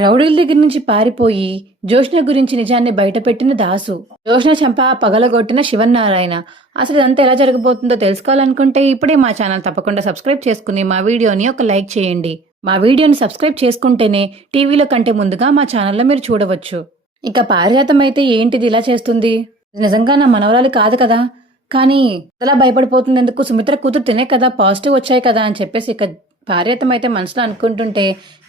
రౌడీల దగ్గర నుంచి పారిపోయి జోష్న గురించి నిజాన్ని బయటపెట్టిన దాసు. జోష్న చంప పగలగొట్టిన శివన్నారాయణ. అసలు ఇదంతా ఎలా జరగబోతుందో తెలుసుకోవాలనుకుంటే ఇప్పుడే మా ఛానల్ తప్పకుండా సబ్స్క్రైబ్ చేసుకుని మా వీడియోని ఒక లైక్ చేయండి. మా వీడియోని సబ్స్క్రైబ్ చేసుకుంటేనే టీవీలో కంటే ముందుగా మా ఛానల్లో మీరు చూడవచ్చు. ఇక పారిజాతం అయితే ఏంటిది ఇలా చేస్తుంది? నిజంగా నా మనవరాలు కాదు కదా, కానీ అలా భయపడిపోతుంది ఎందుకు? సుమిత్ర కూతురు తినే కదా, పాజిటివ్ వచ్చాయి కదా అని చెప్పేసి ఇక పారిజాతం అయితే మనసులో అనుకుంటుంటే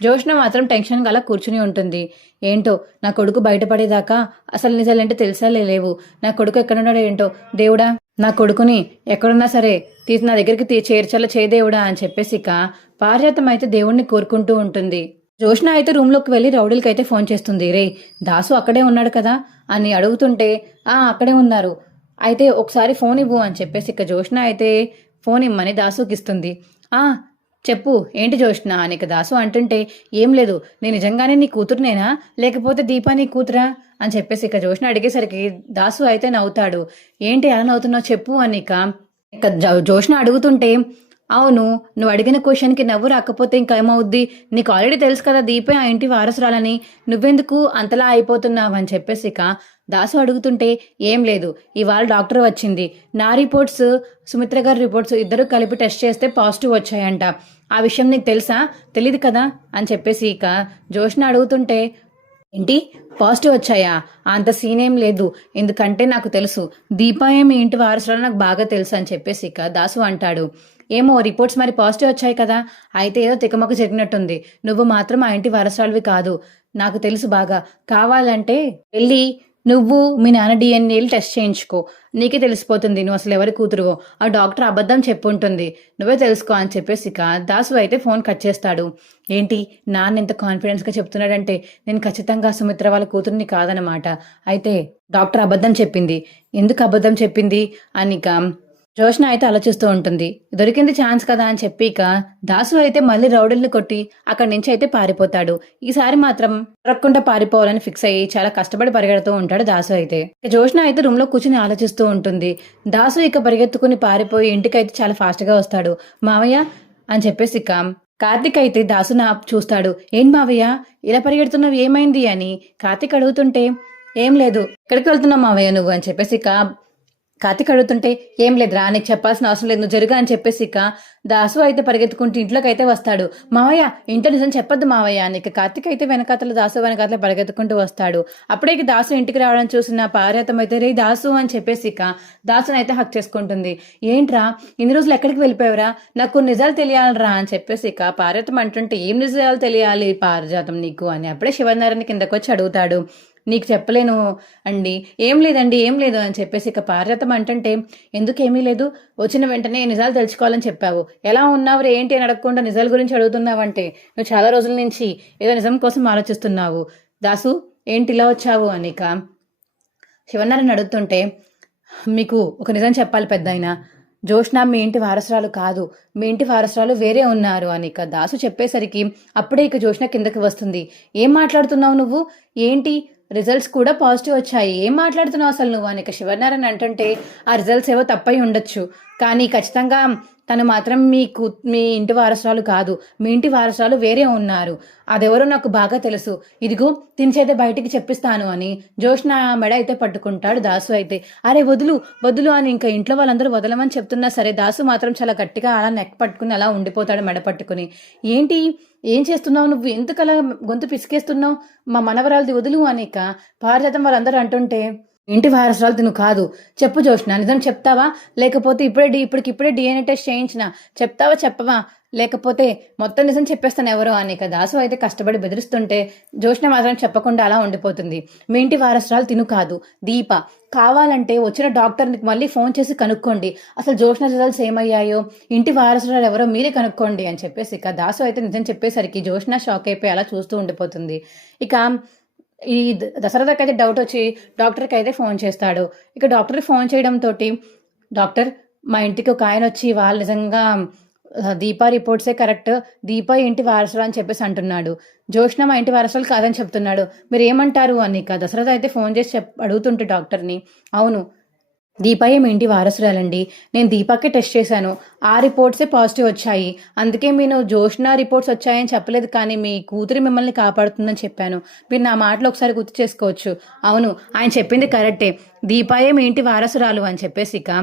జోష్న మాత్రం టెన్షన్గా అలా కూర్చుని ఉంటుంది. ఏంటో నా కొడుకు బయటపడేదాకా అసలు నిజాలేంటో తెలిసా లేవు. నా కొడుకు ఎక్కడున్నాడో ఏంటో, దేవుడా నా కొడుకుని ఎక్కడున్నా సరే తీసి నా దగ్గరికి చేర్చేలా చేయదేవుడా అని చెప్పేసి ఇక పారిజాతం అయితే దేవుణ్ణి కోరుకుంటూ ఉంటుంది. జోష్న అయితే రూమ్లోకి వెళ్ళి రౌడీలకి అయితే ఫోన్ చేస్తుంది. రే దాసు అక్కడే ఉన్నాడు కదా అని అడుగుతుంటే అక్కడే ఉన్నారు, అయితే ఒకసారి ఫోన్ ఇవ్వు అని చెప్పేసి ఇక జోష్న అయితే ఫోన్ ఇమ్మని దాసుకి ఇస్తుంది. చెప్పు ఏంటి జోష్న అని ఇక దాసు అంటుంటే, ఏం లేదు, నేను నిజంగానే నీ కూతురునేనా లేకపోతే దీపా నీ కూతురా అని చెప్పేసి ఇక జోష్న అడిగేసరికి దాసు అయితే నవ్వుతాడు. ఏంటి ఎలా నవ్వుతున్నావు చెప్పు అని ఇక జోష్న అడుగుతుంటే, అవును నువ్వు అడిగిన క్వశ్చన్కి నవ్వు రాకపోతే ఇంకా ఏమవుద్ది, నీకు ఆల్రెడీ తెలుసు కదా దీపే ఆ ఇంటి వారసురాలని, నువ్వెందుకు అంతలా అయిపోతున్నావు అని చెప్పేసి ఇక దాసు అడుగుతుంటే, ఏం లేదు ఇవాళ డాక్టర్ వచ్చింది, నా రిపోర్ట్స్ సుమిత్ర గారి రిపోర్ట్స్ ఇద్దరు కలిపి టెస్ట్ చేస్తే పాజిటివ్ వచ్చాయంట, ఆ విషయం నీకు తెలుసా? తెలీదు కదా అని చెప్పేసి ఇక జోష్న అడుగుతుంటే, ఏంటి పాజిటివ్ వచ్చాయా? అంత సీన్ ఏం లేదు, ఎందుకంటే నాకు తెలుసు దీపా ఏమి ఇంటి వారసురాలు నాకు బాగా తెలుసు అని చెప్పేసి ఇక దాసు అంటాడు. ఏమో రిపోర్ట్స్ మరి పాజిటివ్ వచ్చాయి కదా, అయితే ఏదో తికమక జరిగినట్టుంది, నువ్వు మాత్రం ఆ ఇంటి వారసురాలివి కాదు, నాకు తెలుసు బాగా, కావాలంటే వెళ్ళి నువ్వు మీ నాన్న డిఎన్ఏలు టెస్ట్ చేయించుకో, నీకే తెలిసిపోతుంది నువ్వు అసలు ఎవరి కూతురువో, ఆ డాక్టర్ అబద్ధం చెప్పుంటుంది, నువ్వే తెలుసుకో అని చెప్పేసి ఇక దాసు అయితే ఫోన్ కట్ చేస్తాడు. ఏంటి నాన్న ఇంత కాన్ఫిడెన్స్గా చెప్తున్నాడంటే నేను ఖచ్చితంగా సుమిత్ర వాళ్ళ కూతుర్ని కాదనమాట, అయితే డాక్టర్ అబద్ధం చెప్పింది, ఎందుకు అబద్ధం చెప్పింది అని ఇక జోష్న అయితే ఆలోచిస్తూ ఉంటుంది. దొరికింది ఛాన్స్ కదా అని చెప్పి ఇక దాసు అయితే మళ్ళీ రౌడీల్ని కొట్టి అక్కడి నుంచి అయితే పారిపోతాడు. ఈసారి మాత్రం దొరకకుండా పారిపోవాలని ఫిక్స్ అయ్యి చాలా కష్టపడి పరిగెడుతూ ఉంటాడు దాసు అయితే. జోష్న అయితే రూమ్ లో కూర్చుని ఆలోచిస్తూ ఉంటుంది. దాసు ఇక పరిగెత్తుకుని పారిపోయి ఇంటికైతే చాలా ఫాస్ట్ గా వస్తాడు. మావయ్య అని చెప్పేసి ఇక కార్తిక్ అయితే దాసుని చూస్తాడు. ఏం మావయ్య ఇలా పరిగెడుతున్నావు, ఏమైంది అని కార్తిక్ అడుగుతుంటే, ఏం లేదు, ఎక్కడికి వెళ్తున్నావు మావయ్య నువ్వు అని చెప్పేసి ఇక కార్తిక్ అడుగుతుంటే, ఏం లేదురా నీకు చెప్పాల్సిన అవసరం లేదు, నువ్వు జరుగా అని చెప్పేసి ఇక దాసు అయితే పరిగెత్తుకుంటూ ఇంట్లోకి అయితే వస్తాడు. మావయ్య ఇంట్లో నిజం చెప్పొద్దు మావయ్య అని ఇక కార్తిక్ అయితే వెనకాతల దాసు వెనకాతల పరిగెత్తుకుంటూ వస్తాడు. అప్పుడే ఇక దాసు ఇంటికి రావడం చూసిన పారిజాతం అయితే రే దాసు అని చెప్పేసి ఇక దాసుని అయితే హక్ చేసుకుంటుంది. ఏంట్రా ఇన్ని రోజులు ఎక్కడికి వెళ్ళిపోయావురా, నాకు నిజాలు తెలియాలరా అని చెప్పేసి ఇక పారిజాతం అంటుంటే, ఏం నిజాలు తెలియాలి పారిజాతం నీకు అని అప్పుడే శివనారాయణ కిందకు వచ్చి అడుగుతాడు. నీకు చెప్పలేను అండి, ఏం లేదండి ఏం లేదు అని చెప్పేసి ఇక పారిజాతం అంటుంటే, ఎందుకేమీ లేదు, వచ్చిన వెంటనే నిజాలు తెలుసుకోవాలని చెప్పావు, ఎలా ఉన్నావు ఏంటి అని అడగకుండా నిజాల గురించి అడుగుతున్నావంటే నువ్వు చాలా రోజుల నుంచి ఏదో నిజం కోసం ఆలోచిస్తున్నావు, దాసు ఏంటి ఇలా వచ్చావు అని ఇక శివనారాయణ అడుగుతుంటే, మీకు ఒక నిజం చెప్పాలి పెద్దాయన, జోష్న మీ ఇంటి వారసురాలు కాదు, మీ ఇంటి వారసురాలు వేరే ఉన్నారు అని ఇక దాసు చెప్పేసరికి అప్పుడే ఇక జోష్న కిందకి వస్తుంది. ఏం మాట్లాడుతున్నావు నువ్వు, ఏంటి రిజల్ట్స్ కూడా పాజిటివ్ వచ్చాయి, ఏం మాట్లాడుతున్నావు అసలు నువ్వు అని ఇక శివనారాయణ అంటుంటే, ఆ రిజల్ట్స్ ఏవో తప్పై ఉండొచ్చు, కానీ ఖచ్చితంగా తను మాత్రం మీ ఇంటి వారసురాలు కాదు, మీ ఇంటి వారసురాలు వేరే ఉన్నారు, అదెవరో నాకు బాగా తెలుసు, ఇదిగో తినిచేదే బయటికి చెప్పిస్తాను అని జోష్న మెడ అయితే పట్టుకుంటాడు దాసు అయితే. అరే వదులు వదులు అని ఇంకా ఇంట్లో వాళ్ళందరూ వదలమని చెప్తున్నా సరే దాసు మాత్రం చాలా గట్టిగా అలా నెక్ పట్టుకుని అలా ఉండిపోతాడు మెడ పట్టుకుని. ఏంటి ఏం చేస్తున్నావు నువ్వు, ఎందుకు అలా గొంతు పిసికేస్తున్నావు, మా మనవరాలది వదులు అని ఇక పారిజాతం వాళ్ళందరూ అంటుంటే, ఇంటి వారసురాలు తిను కాదు, చెప్పు జోష్న నిజం చెప్తావా, లేకపోతే ఇప్పటికిప్పుడే డిఎన్ఏ టెస్ట్ చేయించిన, చెప్తావా చెప్పవా, లేకపోతే మొత్తం నిజం చెప్పేస్తాను ఎవరో అని ఇక దాసు అయితే కష్టపడి బెదిరిస్తుంటే జోష్న మాత్రం చెప్పకుండా అలా ఉండిపోతుంది. మీ ఇంటి వారసురాలు తిను కాదు దీప, కావాలంటే వచ్చిన డాక్టర్ని మళ్ళీ ఫోన్ చేసి కనుక్కోండి, అసలు జోష్న రిజల్ట్స్ ఏమయ్యాయో, ఇంటి వారసురాలు ఎవరో మీరే కనుక్కోండి అని చెప్పేసి ఇక దాసు అయితే నిజం చెప్పేసరికి జోష్న షాక్ అయిపోయి అలా చూస్తూ ఉండిపోతుంది. ఇక ఈ దశరథకి అయితే డౌట్ వచ్చి డాక్టర్కి అయితే ఫోన్ చేస్తాడు. ఇక డాక్టర్కి ఫోన్ చేయడంతో, డాక్టర్ మా ఇంటికి ఒక ఆయన వచ్చి వాళ్ళు నిజంగా దీపా రిపోర్ట్సే కరెక్ట్, దీపా ఇంటి వారసులు అని చెప్పేసి అంటున్నాడు, జోష్న మా ఇంటి వారసులు కాదని చెప్తున్నాడు, మీరు ఏమంటారు అని ఇక దశరథ అయితే ఫోన్ చేసి అడుగుతుంటే డాక్టర్ని, అవును దీప మీ ఇంటి వారసురాలండి. నేను దీపాకే టెస్ట్ చేశాను. ఆ రిపోర్ట్సే పాజిటివ్ వచ్చాయి. అందుకే నేను జోష్న రిపోర్ట్స్ వచ్చాయని చెప్పలేదు, కానీ మీ కూతురు మిమ్మల్ని కాపాడుతుందని చెప్పాను. మీరు నా మాటలు ఒకసారి గుర్తు చేసుకోవచ్చు. అవును, ఆయన చెప్పింది కరెక్టే. దీపాయే మీ ఇంటి వారసురాలు అని చెప్పేసి ఇక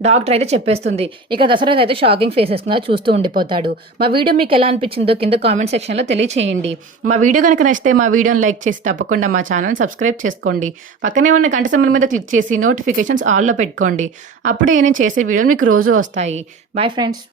డాక్టర్ అయితే చెప్పేస్తుంది. ఇక దశరథ్ అయితే షాకింగ్ ఫేసెస్ గా చూస్తూ ఉండిపోతాడు. మా వీడియో మీకు ఎలా అనిపించిందో కింద కామెంట్ సెక్షన్లో తెలియచేయండి. మా వీడియో కనుక నచ్చితే మా వీడియోని లైక్ చేసి తప్పకుండా మా ఛానల్ సబ్స్క్రైబ్ చేసుకోండి. పక్కనే ఉన్న గంట సింబల్ మీద క్లిక్ చేసి నోటిఫికేషన్స్ ఆల్లో పెట్టుకోండి. అప్పుడే నేను చేసే వీడియోలు మీకు రోజు వస్తాయి. Bye friends.